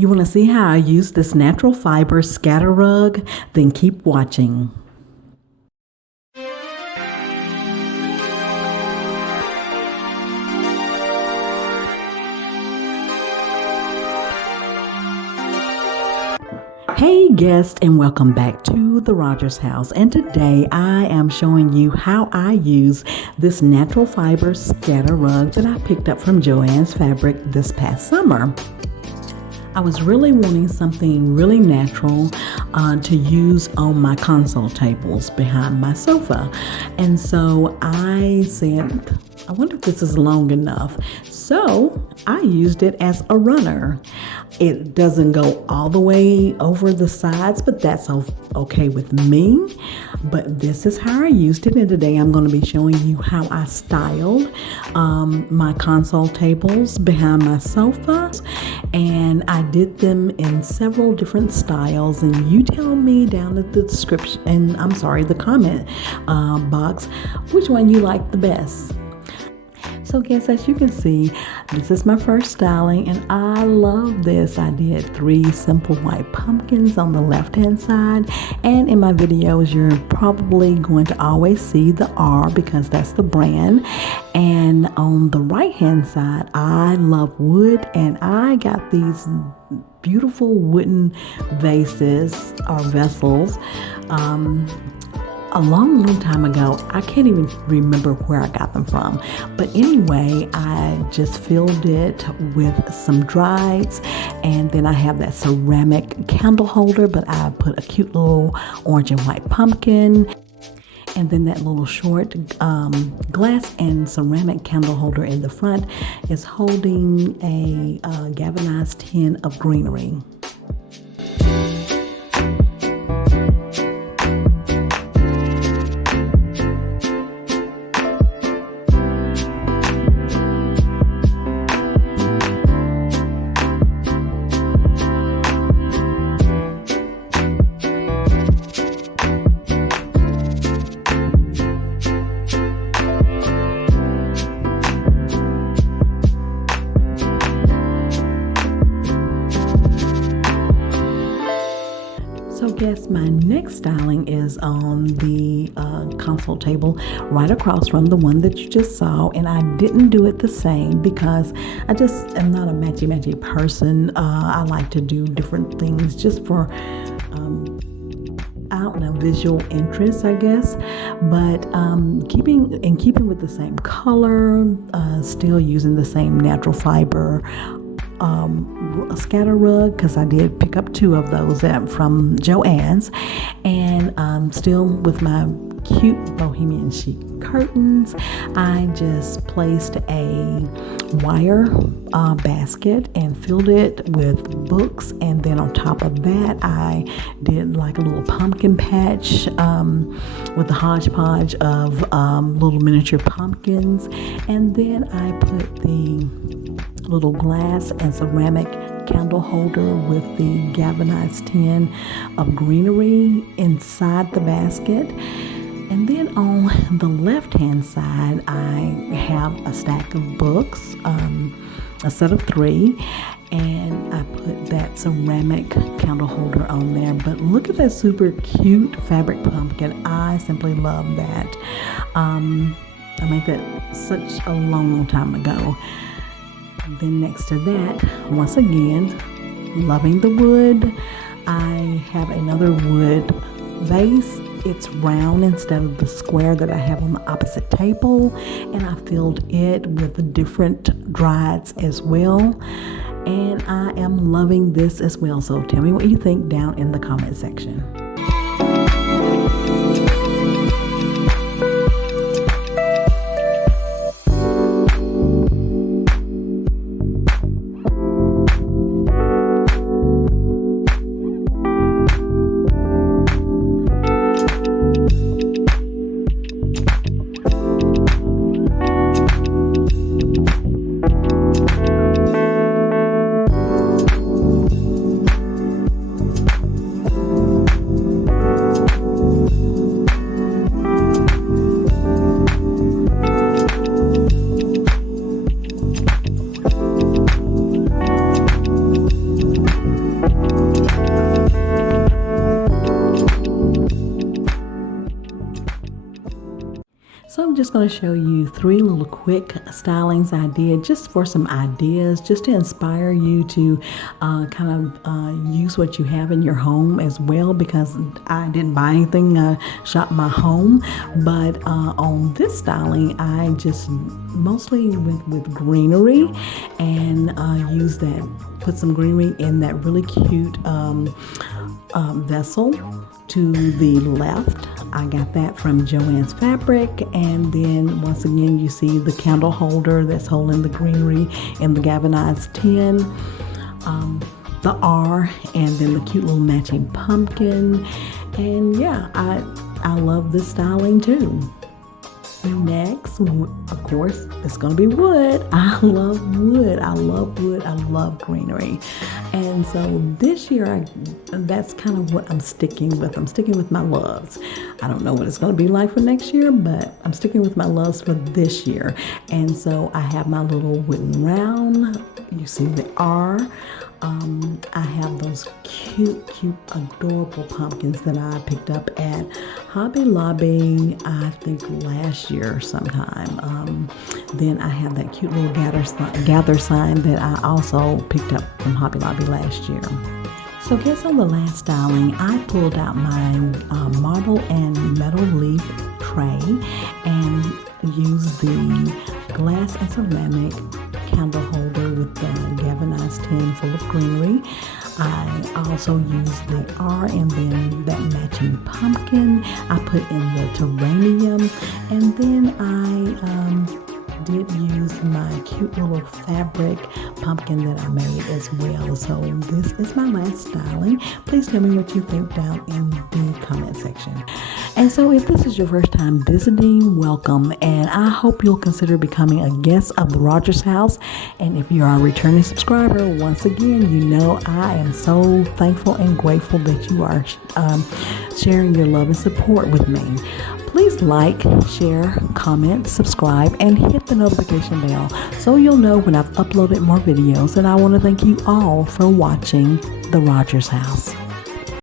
You want to see how I use this natural fiber scatter rug? Then keep watching. Hey guests, and welcome back to the Rodgers House. And today I am showing you how I use this natural fiber scatter rug that I picked up from Joann's Fabric this past summer. I was really wanting something really natural to use on my console tables behind my sofa. And so I said, I wonder if this is long enough. So I used it as a runner. It doesn't go all the way over the sides, but that's okay with me. But this is how I used it. And today I'm going to be showing you how I styled my console tables behind my sofa. And I did them in several different styles. And you tell me down at the description, and the comment box, which one you like the best. So guys, as you can see, this is my first styling and I love this. I did 3 simple white pumpkins on the left hand side, and in my videos you're probably going to always see the R because that's the brand. And on the right hand side, I love wood, and I got these beautiful wooden vases or vessels a long time ago. I can't even remember where I got them from. But anyway, I just filled it with some drieds, and then I have that ceramic candle holder, but I put a cute little orange and white pumpkin. And then that little short glass and ceramic candle holder in the front is holding a galvanized tin of greenery. So guess my next styling is on the console table right across from the one that you just saw, and I didn't do it the same because I just am not a matchy person. I like to do different things just for I don't know, visual interest, I guess, but keeping with the same color, still using the same natural fiber scatter rug, because I did pick up 2 of those from Joann's, and still with my cute bohemian chic curtains. I just placed a wire basket and filled it with books, and then on top of that I did like a little pumpkin patch with a hodgepodge of little miniature pumpkins, and then I put the little glass and ceramic candle holder with the galvanized tin of greenery inside the basket. And then on the left hand side I have a stack of books, a set of 3, and I put that ceramic candle holder on there. But look at that super cute fabric pumpkin. I simply love that. I made that such a long time ago. Then next to that, once again, loving the wood, I have another wood vase. It's round instead of the square that I have on the opposite table, and I filled it with the different drieds as well, and I am loving this as well. So tell me what you think down in the comment section. just going to show you 3 little quick stylings I did just for some ideas, just to inspire you to kind of use what you have in your home as well, because I didn't buy anything, shop my home, but on this styling I just mostly went with greenery and use that, put some greenery in that really cute vessel to the left. I got that from Joann's Fabric, and then once again you see the candle holder that's holding the greenery in the galvanized tin, the R, and then the cute little matching pumpkin. And yeah, I love this styling too. Next, of course, it's going to be wood. I love wood. I love wood. I love greenery. And so this year, that's kind of what I'm sticking with. I'm sticking with my loves. I don't know what it's going to be like for next year, but I'm sticking with my loves for this year. And so I have my little wooden round. You see the R. I have those cute, adorable pumpkins that I picked up at Hobby Lobby, I think last year sometime. Then I have that cute little gather sign that I also picked up from Hobby Lobby last year. So guess on the last styling, I pulled out my marble and metal leaf tray and used the glass and ceramic candle holder with the galvanized tin full of greenery. I also used the R and then that matching pumpkin. I put in the terranium, and then I did use my cute little fabric pumpkin that I made as well. So this is my last styling. Please tell me what you think down in the comment section. And so if this is your first time visiting, welcome, and I hope you'll consider becoming a guest of the Rodgers House. And if you're a returning subscriber, once again, you know I am so thankful and grateful that you are sharing your love and support with me. Please like, share, comment, subscribe, and hit the notification bell so you'll know when I've uploaded more videos. And I want to thank you all for watching the Rodgers House.